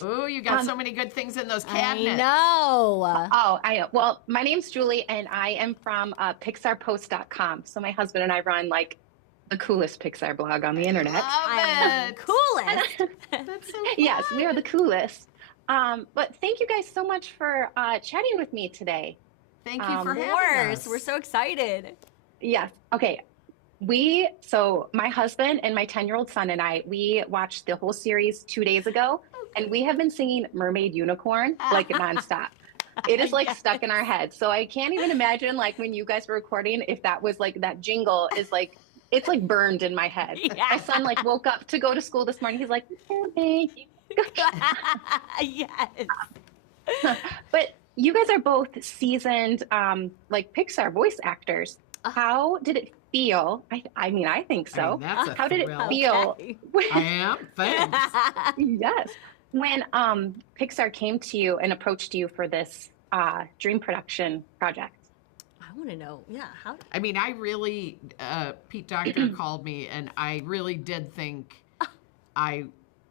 guys. Oh, you got so many good things in those cabinets. I know. Oh, I know. Well, my name's Julie, and I am from PixarPost.com. So my husband and I run like the coolest Pixar blog on the internet. Love it. Coolest. That's so Yes, we are fun. the coolest. But thank you guys so much for chatting with me today. Thank you for Of having course. us. We're so excited. Yes. Okay. So my husband and my 10-year-old son and we watched the whole series 2 days ago, and we have been singing Mermaid Unicorn like nonstop. It is like stuck in our heads. So I can't even imagine like when you guys were recording, if that was like that jingle is like, it's like burned in my head. Yeah. My son like woke up to go to school this morning. He's like, Mermaid. Yes. But you guys are both seasoned like Pixar voice actors. How did it feel? I mean, I think so. I mean, that's a How did it thrill. feel? Okay. I am. Thanks. Yes. When Pixar came to you and approached you for this dream production project. I want to know. Yeah. How? I mean, I really, Pete Docter called me, and I really did think, I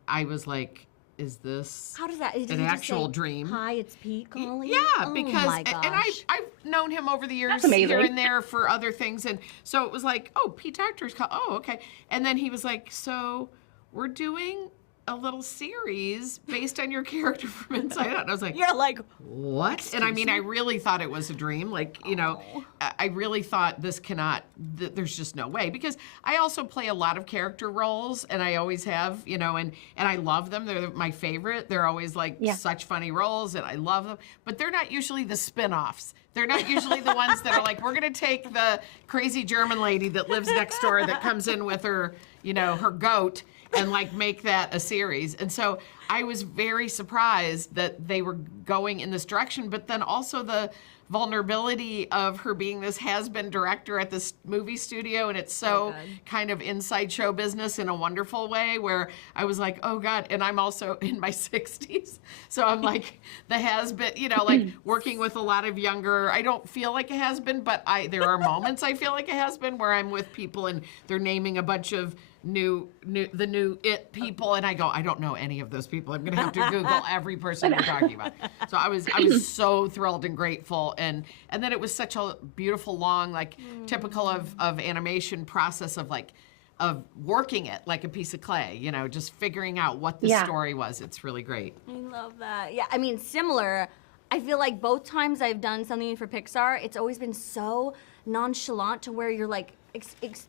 was like, is this How does that? Did an he just actual say, dream? Hi, it's Pete calling. Yeah, Oh because my and gosh. I've known him over the years That's amazing. here and there for other things, and so it was like, oh, Pete Docter's call. Oh, okay. And then he was like, so we're doing a little series based on your character from Inside Out. And I was like, You're like, what? And I mean, I really thought it was a dream. Like, you know, I really thought this cannot, there's just no way. Because I also play a lot of character roles, and I always have, you know, and I love them. They're my favorite. They're always like such funny roles, and I love them. But they're not usually the spin-offs. They're not usually the ones that are like, we're going to take the crazy German lady that lives next door that comes in with her, you know, her goat, and like make that a series. And so I was very surprised that they were going in this direction, but then also the vulnerability of her being this has-been director at this movie studio, and it's so kind of inside show business in a wonderful way, where I was like, oh God, and I'm also in my 60s, so I'm like the has-been, you know, like working with a lot of younger, I don't feel like a has-been, but there are moments I feel like a has-been where I'm with people and they're naming a bunch of new it people, and I go, I don't know any of those people. I'm gonna have to Google every person you're talking about. So I was so thrilled and grateful, and then it was such a beautiful, long, like typical of animation process of like of working it like a piece of clay, you know, just figuring out what the story was. It's really great. I love that. Yeah, I mean, similar. I feel like both times I've done something for Pixar, it's always been so nonchalant to where you're like,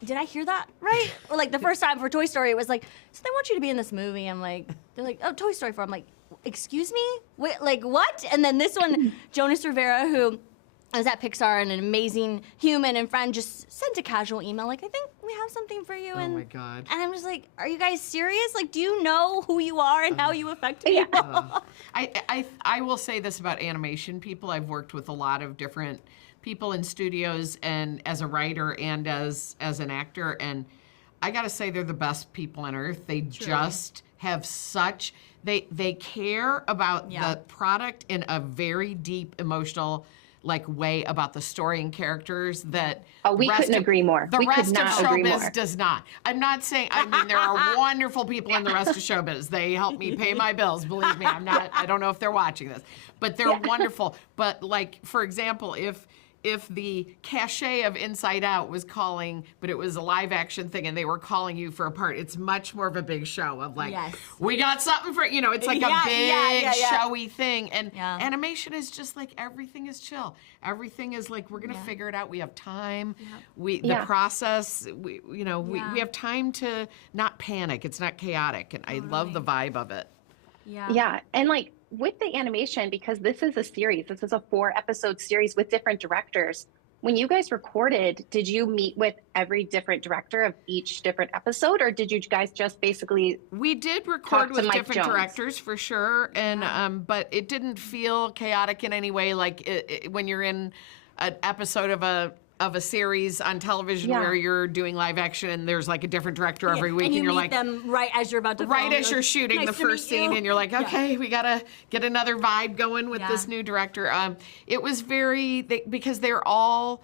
did I hear that right? Or like the first time for Toy Story, it was like, so they want you to be in this movie. I'm like, they're like, oh, Toy Story 4. I'm like, excuse me? Wait, like what? And then this one, Jonas Rivera, who was at Pixar and an amazing human and friend, just sent a casual email like, I think we have something for you. Oh and, my God. And I'm just like, are you guys serious? Like, do you know who you are and how you affect people? I will say this about animation people. I've worked with a lot of different people in studios and as a writer and as an actor, and I gotta say they're the best people on earth. They just have such they care about the product in a very deep emotional like way about the story and characters that we couldn't agree more. The We could rest of not agree showbiz more. does not. I'm not saying, I mean, there are wonderful people in the rest of showbiz. They help me pay my bills, believe me. I don't know if they're watching this, but they're wonderful. But like, for example, if the cachet of Inside Out was calling, but it was a live action thing and they were calling you for a part, it's much more of a big show of like, we got something for, you know, it's like a big showy thing. And animation is just like, everything is chill. Everything is like, we're going to figure it out. We have time. The process, we have time to not panic. It's not chaotic. And I love the vibe of it. Yeah. And like, with the animation, because this is a series, this is a 4-episode series with different directors. When you guys recorded, did you meet with every different director of each different episode, or did you guys just basically? We did record with different directors for sure, and but it didn't feel chaotic in any way. Like when you're in an episode of a series on television where you're doing live action and there's like a different director every week, and you you're meet like them right as you're about to right film. as you're shooting nice the first scene, and you're like, okay, we gotta get another vibe going with this new director. It was because they're all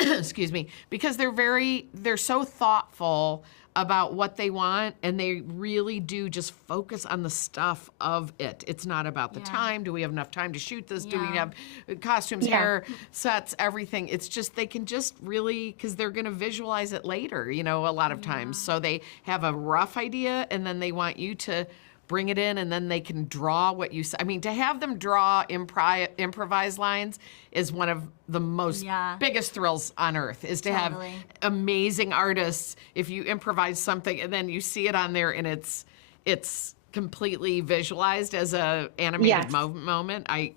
excuse me, because they're so thoughtful about what they want, and they really do just focus on the stuff of it. It's not about the time. Do we have enough time to shoot this? Do we have costumes, hair, sets, everything? It's just they can just really, because they're going to visualize it later, you know, a lot of times. So they have a rough idea, and then they want you to bring it in, and then they can draw what you say. I mean, to have them draw improvised lines is one of the most biggest thrills on earth, is to have amazing artists. If you improvise something and then you see it on there and it's completely visualized as a animated moment, I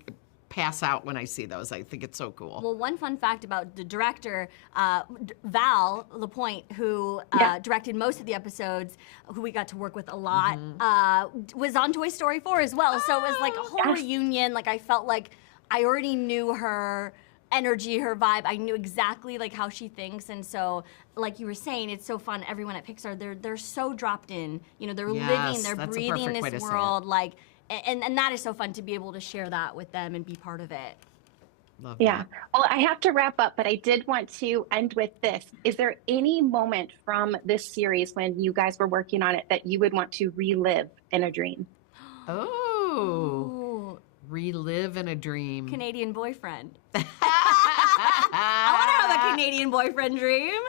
pass out when I see those. I think it's so cool. Well, one fun fact about the director, Val Lapointe, who directed most of the episodes, who we got to work with a lot, was on Toy Story 4 as well. So it was like a whole reunion. Like, I felt like I already knew her energy, her vibe. I knew exactly like how she thinks. And so, like you were saying, it's so fun. Everyone at Pixar, they're so dropped in. You know, they're living, they're breathing this world. Like, and that is so fun to be able to share that with them and be part of it. Love that. Well, I have to wrap up, but I did want to end with this. Is there any moment from this series when you guys were working on it that you would want to relive in a dream? Oh, relive in a dream. Canadian boyfriend. I want to have a Canadian boyfriend dream.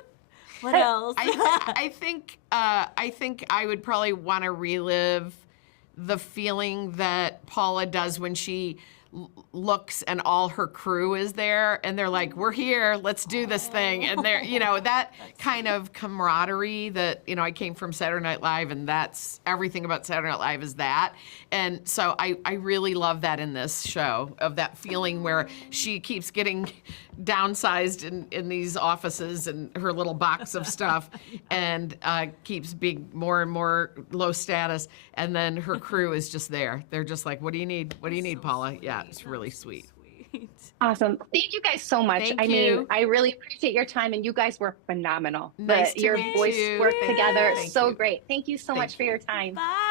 What else? I think I would probably want to relive the feeling that Paula does when she looks and all her crew is there and they're like, we're here, let's do this thing. And they're, you know, that kind of camaraderie that, you know, I came from Saturday Night Live, and that's everything about Saturday Night Live is that. And so I really love that in this show, of that feeling where she keeps getting downsized in these offices and her little box of stuff, and keeps being more and more low status. And then her crew is just there. They're just like, what do you need? What do you need, Paula? Yeah, it's really sweet. Awesome. Thank you guys so much. Thank I you. mean, I really appreciate your time, and you guys were phenomenal. Nice to Your meet voice you. work together, Thank so you. great. Thank you so much for your time. Bye.